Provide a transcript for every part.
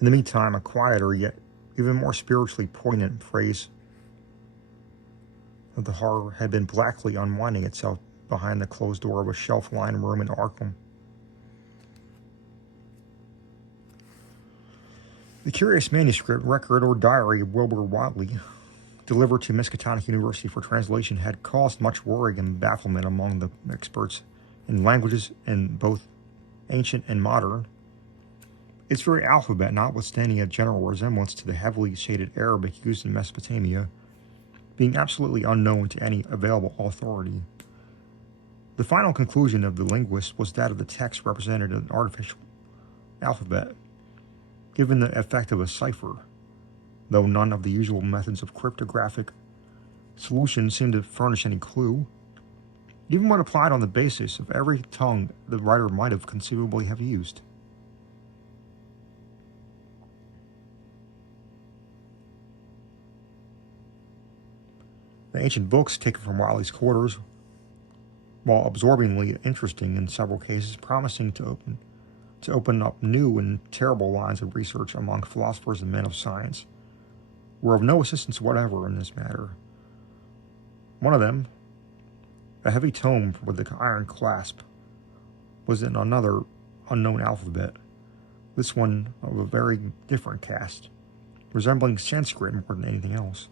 In the meantime, a quieter yet even more spiritually poignant phrase of the horror had been blackly unwinding itself behind the closed door of a shelf-lined room in Arkham. The curious manuscript, record, or diary of Wilbur Whately, delivered to Miskatonic University for translation, had caused much worry and bafflement among the experts in languages in both ancient and modern. Its very alphabet, notwithstanding a general resemblance to the heavily shaded Arabic used in Mesopotamia, being absolutely unknown to any available authority. The final conclusion of the linguist was that of the text represented an artificial alphabet, given the effect of a cipher, though none of the usual methods of cryptographic solution seemed to furnish any clue, even when applied on the basis of every tongue the writer might have conceivably have used. The ancient books taken from Wiley's quarters, while absorbingly interesting in several cases, promising to open up new and terrible lines of research among philosophers and men of science, were of no assistance whatever in this matter. One of them, a heavy tome with an iron clasp, was in another unknown alphabet, this one of a very different cast, resembling Sanskrit more than anything else.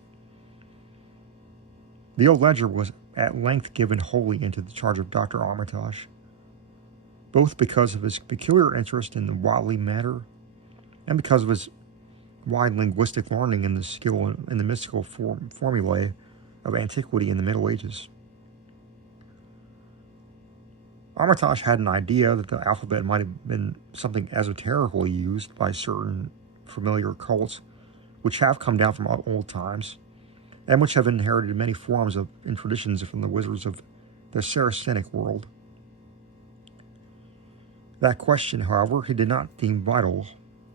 The old ledger was at length given wholly into the charge of Dr. Armitage, both because of his peculiar interest in the Whately matter and because of his wide linguistic learning and the skill in the mystical formulae of antiquity in the Middle Ages. Armitage had an idea that the alphabet might have been something esoterically used by certain familiar cults which have come down from old times, and which have inherited many forms of and traditions from the wizards of the Saracenic world. That question, however, he did not deem vital,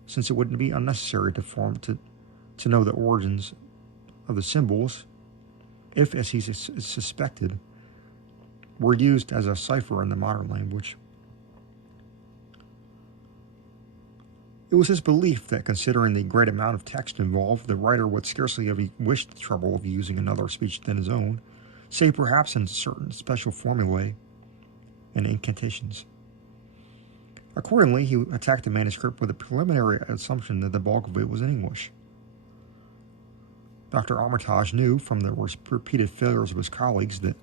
since it would be unnecessary to know the origins of the symbols, if, as he suspected, were used as a cipher in the modern language. It was his belief that, considering the great amount of text involved, the writer would scarcely have wished the trouble of using another speech than his own, save perhaps in certain special formulae and incantations. Accordingly, he attacked the manuscript with a preliminary assumption that the bulk of it was in English. Dr. Armitage knew from the repeated failures of his colleagues that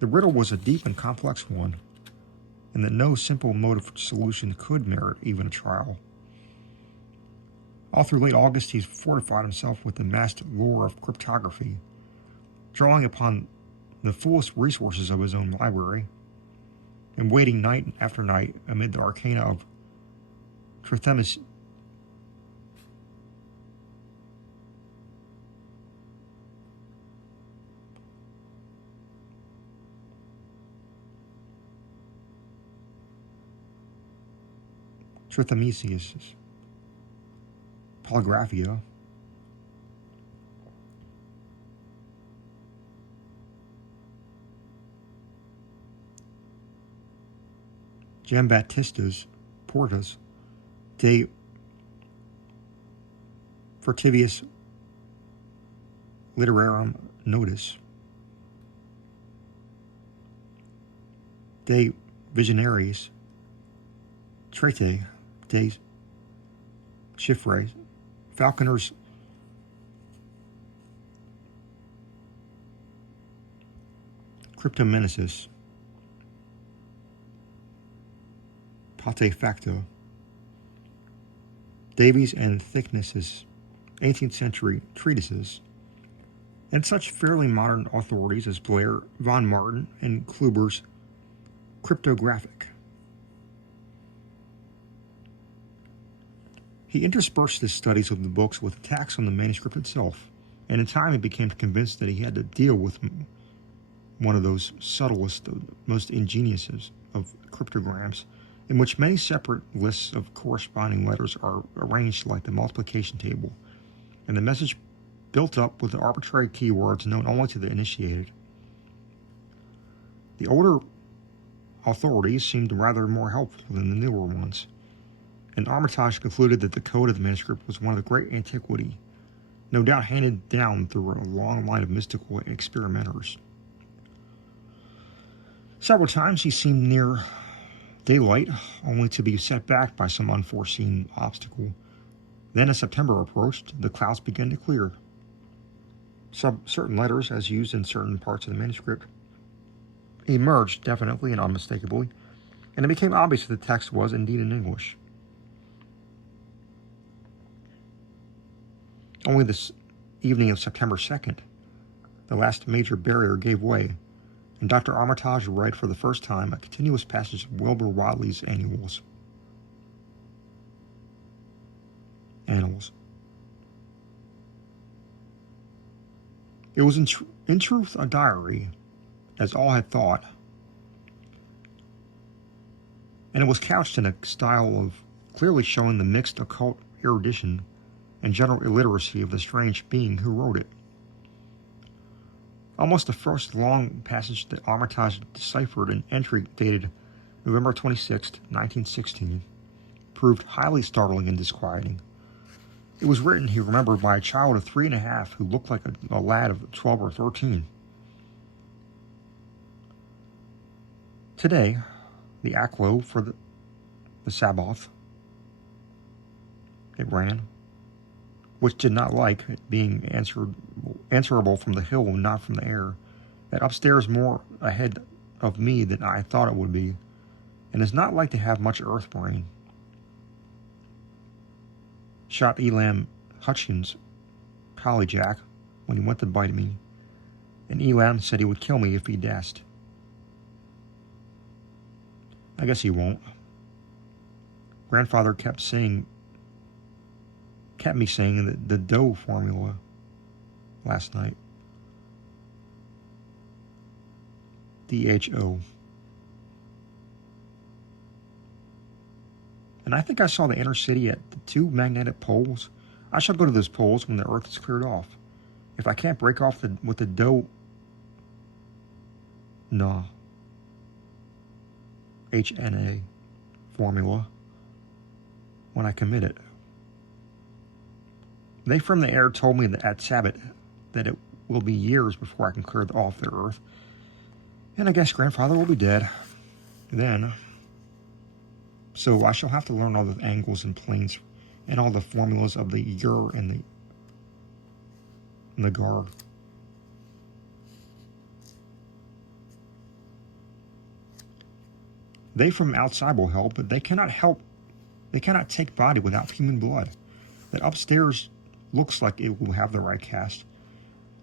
the riddle was a deep and complex one, and that no simple mode of solution could merit even a trial. All through late August, he fortified himself with the massed lore of cryptography, drawing upon the fullest resources of his own library, and waiting night after night amid the arcana of Trithemis. Trithemisius, Polygraphia, Giambattista's Portus, De Furtivius Literarum Notis, De Visionaries, Traite, De Chiffres, Falconer's Cryptomenesis, Pate Facto, Davies and Thicknesses, 18th century treatises, and such fairly modern authorities as Blair, von Martin, and Kluber's Cryptographic. He interspersed his studies of the books with attacks on the manuscript itself, and in time he became convinced that he had to deal with one of those subtlest, most ingenious of cryptograms, in which many separate lists of corresponding letters are arranged like the multiplication table, and the message built up with the arbitrary keywords known only to the initiated. The older authorities seemed rather more helpful than the newer ones, and Armitage concluded that the code of the manuscript was one of the great antiquity, no doubt handed down through a long line of mystical experimenters. Several times he seemed near daylight, only to be set back by some unforeseen obstacle. Then, as September approached, the clouds began to clear. Certain letters, as used in certain parts of the manuscript, emerged definitely and unmistakably, and it became obvious that the text was indeed in English. Only this evening of September 2nd, the last major barrier gave way, and Dr. Armitage read for the first time a continuous passage of Wilbur Whately's Annals. It was in truth a diary, as all had thought, and it was couched in a style of clearly showing the mixed occult erudition and general illiteracy of the strange being who wrote it. Almost the first long passage that Armitage deciphered, an entry dated November 26, 1916, proved highly startling and disquieting. It was written, he remembered, by a child of 3.5 who looked like a lad of 12 or 13. Today, the Aklo for the Sabbath, it ran, which did not like it being answerable from the hill and not from the air, that upstairs more ahead of me than I thought it would be, and is not like to have much earth brain. Shot Elam Hutchins, Collie Jack, when he went to bite me, and Elam said he would kill me if he dashed. I guess he won't. Grandfather kept me saying the dough formula last night. DHO. And I think I saw the inner city at the 2 magnetic poles. I shall go to those poles when the earth is cleared off. If I can't break off with the dough, HNA formula, when I commit it. They from the air told me that at Sabbath that it will be years before I can clear off the earth. And I guess Grandfather will be dead then. So I shall have to learn all the angles and planes and all the formulas of the Ur and the Nagar. They from outside will help, but they cannot take body without human blood. That upstairs looks like it will have the right cast.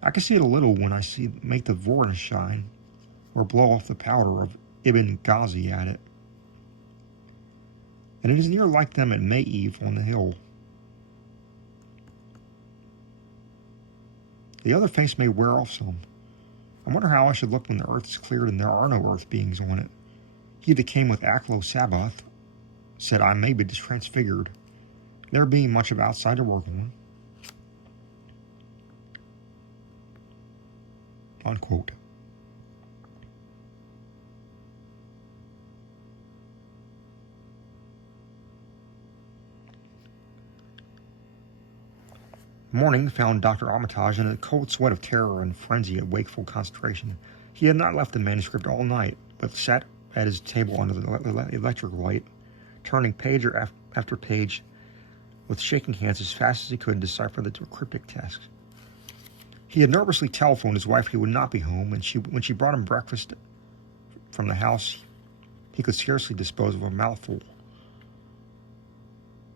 I can see it a little when I make the Vorna shine, or blow off the powder of Ibn Ghazi at it. And it is near like them at May Eve on the hill. The other face may wear off some. I wonder how I should look when the earth is cleared and there are no earth beings on it. He that came with Aklo Sabbath said I may be transfigured, there being much of outside to work on. Unquote. Morning found Dr. Armitage in a cold sweat of terror and frenzy of wakeful concentration. He had not left the manuscript all night, but sat at his table under the electric light, turning page after page with shaking hands as fast as he could decipher the cryptic text. He had nervously telephoned his wife he would not be home, and when she brought him breakfast from the house, he could scarcely dispose of a mouthful.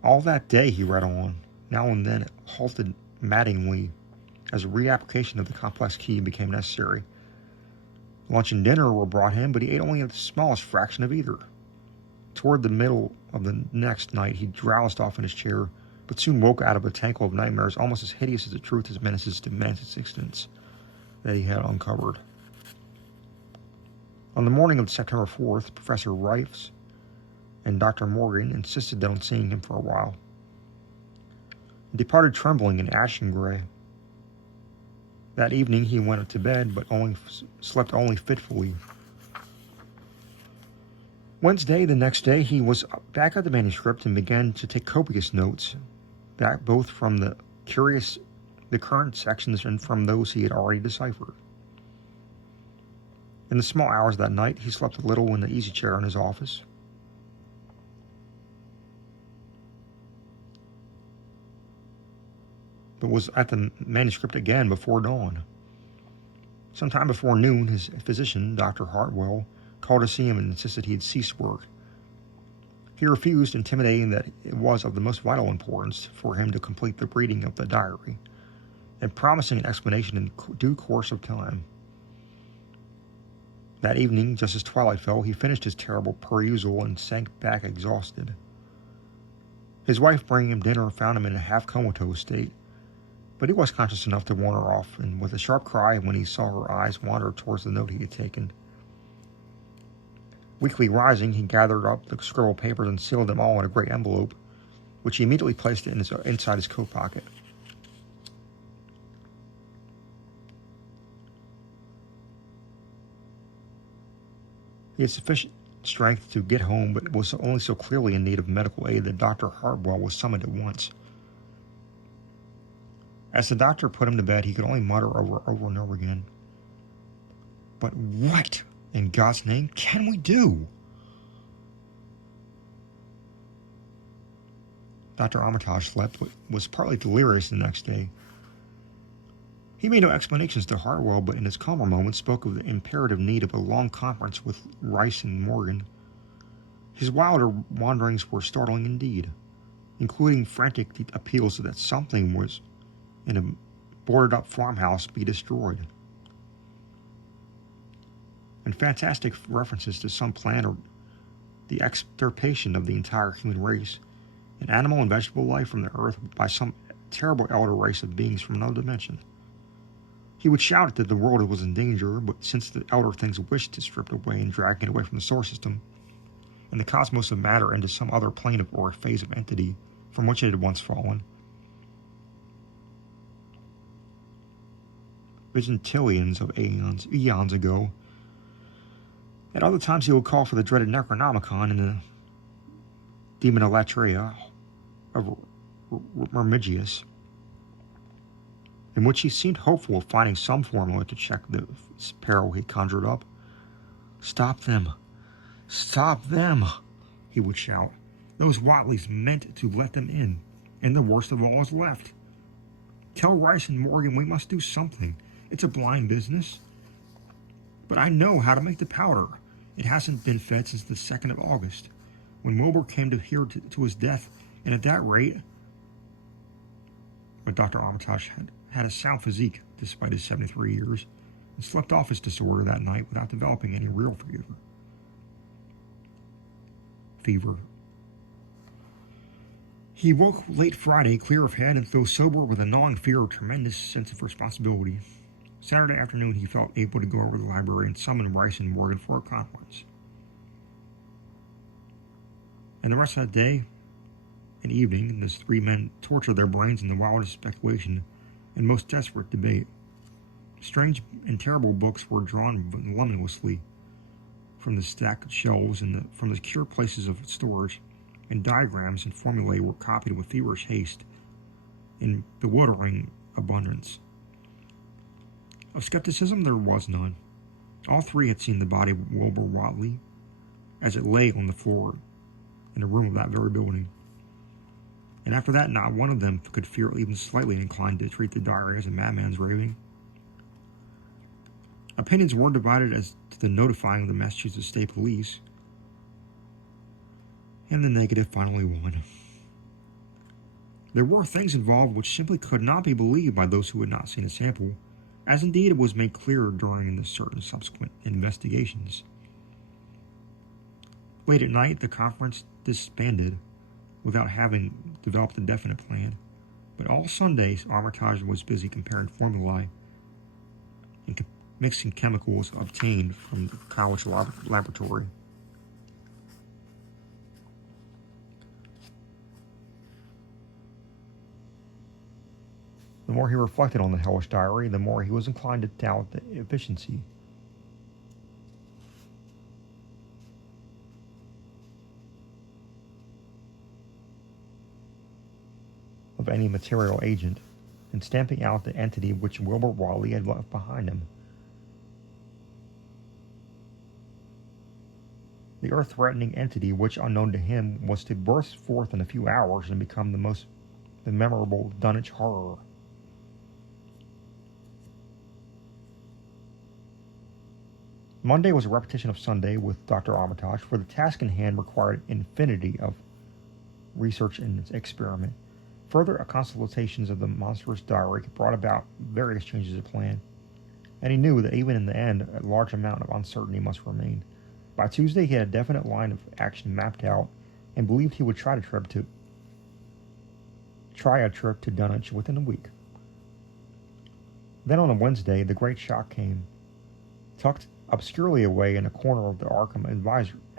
All that day he read on, now and then it halted maddeningly as a reapplication of the complex key became necessary. Lunch and dinner were brought him, but he ate only the smallest fraction of either. Toward the middle of the next night, he drowsed off in his chair, but soon woke out of a tangle of nightmares almost as hideous as the truth as menaces to man's existence that he had uncovered. On the morning of September 4th, Professor Rives and Dr. Morgan insisted on seeing him for a while. He departed trembling and ashen gray. That evening he went to bed, but slept only fitfully. Wednesday, the next day, he was back at the manuscript and began to take copious notes, back both from the current sections and from those he had already deciphered. In the small hours of that night, he slept a little in the easy chair in his office. But was at the manuscript again before dawn. Sometime before noon, his physician, Dr. Hartwell, called to see him and insisted he had ceased work. He refused, intimating that it was of the most vital importance for him to complete the reading of the diary, and promising an explanation in due course of time. That evening, just as twilight fell, he finished his terrible perusal and sank back exhausted. His wife, bringing him dinner, found him in a half-comatose state, but he was conscious enough to warn her off, and with a sharp cry when he saw her eyes wander towards the note he had taken. Weakly rising, he gathered up the scribbled papers and sealed them all in a great envelope, which he immediately placed inside his coat pocket. He had sufficient strength to get home, but was only so clearly in need of medical aid that Dr. Hartwell was summoned at once. As the doctor put him to bed, he could only mutter over and over again, "But what, in God's name, can we do?" Dr. Armitage slept, but was partly delirious the next day. He made no explanations to Hartwell, but in his calmer moments spoke of the imperative need of a long conference with Rice and Morgan. His wilder wanderings were startling indeed, including frantic appeals that something was in a boarded-up farmhouse be destroyed, and fantastic references to some plan or the extirpation of the entire human race, and animal and vegetable life from the earth by some terrible elder race of beings from another dimension. He would shout that the world was in danger, but since the elder things wished to strip it away and drag it away from the solar system, and the cosmos of matter into some other plane or phase of entity from which it had once fallen, vigintillions of eons ago. At other times he would call for the dreaded Necronomicon and the Demonolatria of Remigius, in which he seemed hopeful of finding some formula to check the peril he conjured up. "Stop them! Stop them!" he would shout. "Those Watleys meant to let them in, and the worst of all is left. Tell Rice and Morgan we must do something. It's a blind business. But I know how to make the powder. It hasn't been fed since the 2nd of August, when Wilbur came to his death, and at that rate..." But Dr. Armitage had a sound physique, despite his 73 years, and slept off his disorder that night without developing any real fever. He woke late Friday, clear of head, and though sober, with a gnawing fear of tremendous sense of responsibility. Saturday afternoon, he felt able to go over to the library and summon Rice and Morgan for a conference. And the rest of that day and evening, those three men tortured their brains in the wildest speculation and most desperate debate. Strange and terrible books were drawn voluminously from the stacked shelves and from the secure places of storage, and diagrams and formulae were copied with feverish haste in bewildering abundance. Of skepticism there was none. All three had seen the body of Wilbur Whatley as it lay on the floor in a room of that very building. And after that, not one of them could feel even slightly inclined to treat the diary as a madman's raving. Opinions were divided as to the notifying of the Massachusetts State Police, and the negative finally won. There were things involved which simply could not be believed by those who had not seen a sample, as indeed it was made clear during the certain subsequent investigations. Late at night, the conference disbanded without having developed a definite plan, but all Sundays Armitage was busy comparing formulae and mixing chemicals obtained from the college laboratory. The more he reflected on the hellish diary, the more he was inclined to doubt the efficiency. of any material agent and stamping out the entity which Wilbur Whately had left behind him. The earth-threatening entity which, unknown to him, was to burst forth in a few hours and become the memorable Dunwich Horror. Monday was a repetition of Sunday with Dr. Armitage, for the task in hand required infinity of research and experiment. Further consultations of the monstrous diary brought about various changes of plan, and he knew that even in the end a large amount of uncertainty must remain. By Tuesday he had a definite line of action mapped out, and believed he would try a trip to Dunwich within a week. Then on a Wednesday the great shock came. Tucked obscurely away in a corner of the Arkham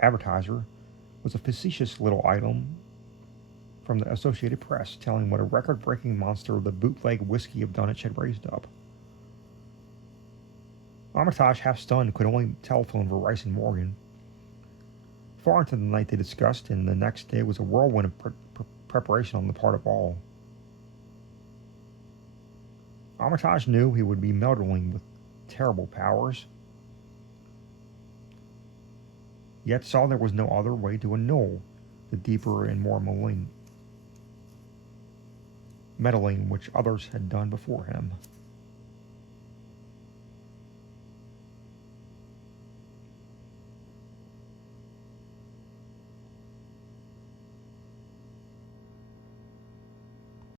Advertiser was a facetious little item from the Associated Press telling what a record-breaking monster the bootleg whiskey of Dunwich had raised up. Armitage, half stunned, could only telephone for Rice and Morgan. Far into the night they discussed, and the next day was a whirlwind of preparation on the part of all. Armitage knew he would be meddling with terrible powers, yet saw there was no other way to annul the deeper and more malign meddling which others had done before him.